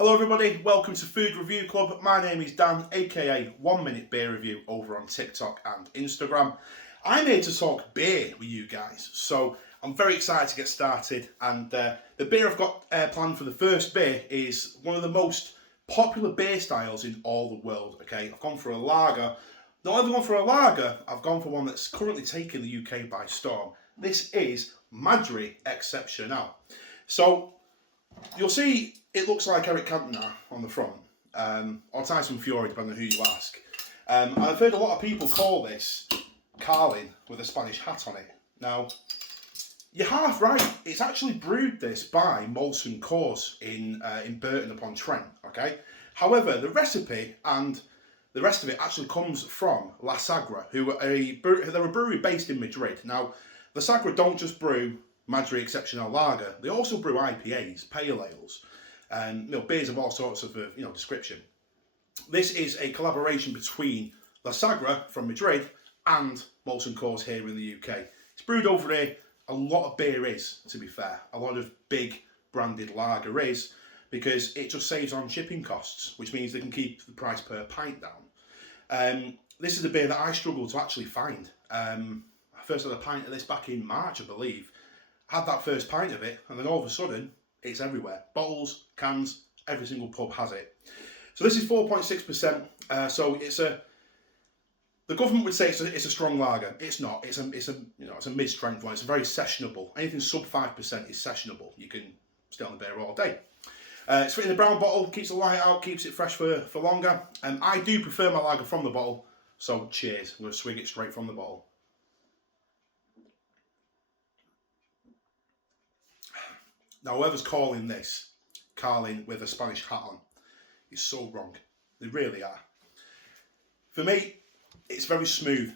Hello everybody, welcome to Food Review Club. My name is Dan, aka 1 Minute Beer Review over on TikTok and Instagram. I'm here to talk beer with you guys, so I'm very excited to get started. And the beer I've got planned for the first beer is one of the most popular beer styles in all the world. Okay, I've gone for a lager. Not only gone for a lager, I've gone for one that's currently taking the UK by storm. This is Madri Excepcional. So you'll see it looks like Eric Cantona on the front, or Tyson Fury, depending on who you ask. I've heard a lot of people call this Carlin with a Spanish hat on it. Now, you're half right. It's actually brewed this by Molson Coors in Burton upon Trent. Okay. However, the recipe and the rest of it actually comes from La Sagra, who are they're a brewery based in Madrid. Now, La Sagra don't just brew Madri Excepcional lager; they also brew IPAs, pale ales, and beers of all sorts of description. This is a collaboration between La Sagra from Madrid and Molson Coors here in the UK. It's brewed over here. A lot of beer is, to be fair, a lot of big branded lager is, because it just saves on shipping costs, which means they can keep the price per pint down. This is a beer that I struggle to actually find. I first had a pint of this back in March, I believe. Had that first pint of it, and then all of a sudden, it's everywhere. Bottles, cans, every single pub has it. So this is 4.6%. So it's the government would say it's a strong lager. It's not. It's a mid-strength one. It's a very sessionable. Anything sub 5% is sessionable. You can stay on the beer all day. It's fit in a brown bottle, keeps the light out, keeps it fresh for longer. I do prefer my lager from the bottle. So cheers. I'm going to swig it straight from the bottle. Now, whoever's calling this Carlin with a Spanish hat on is so wrong. They really are. For me, it's very smooth,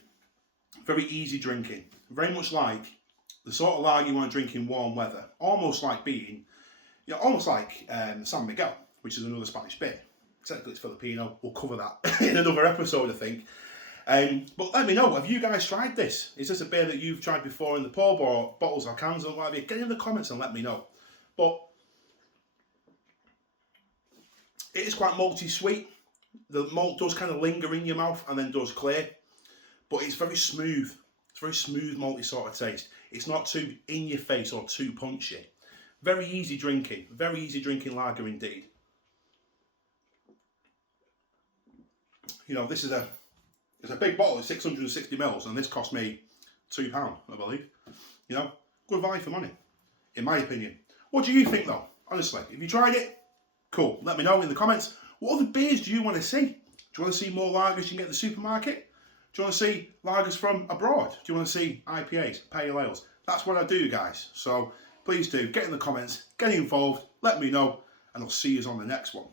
very easy drinking, very much like the sort of lager you want to drink in warm weather, almost like San Miguel, which is another Spanish beer. Technically it's Filipino. We'll cover that in another episode, I think. But let me know, have you guys tried this? Is this a beer that you've tried before in the pub, or bottles or cans or whatever? Get in the comments and let me know. But it is quite malty sweet. The malt does kind of linger in your mouth and then does clear. But it's very smooth. It's very smooth malty sort of taste. It's not too in your face or too punchy. Very easy drinking. Very easy drinking lager indeed. This is it's a big bottle. It's 660 ml, and this cost me £2, I believe. Good value for money, in my opinion. What do you think though? Honestly, if you tried it, cool. Let me know in the comments. What other beers do you want to see? Do you want to see more lagers you can get in the supermarket? Do you want to see lagers from abroad? Do you want to see IPAs, pale ales? That's what I do, guys. So please do get in the comments, get involved, let me know, and I'll see you on the next one.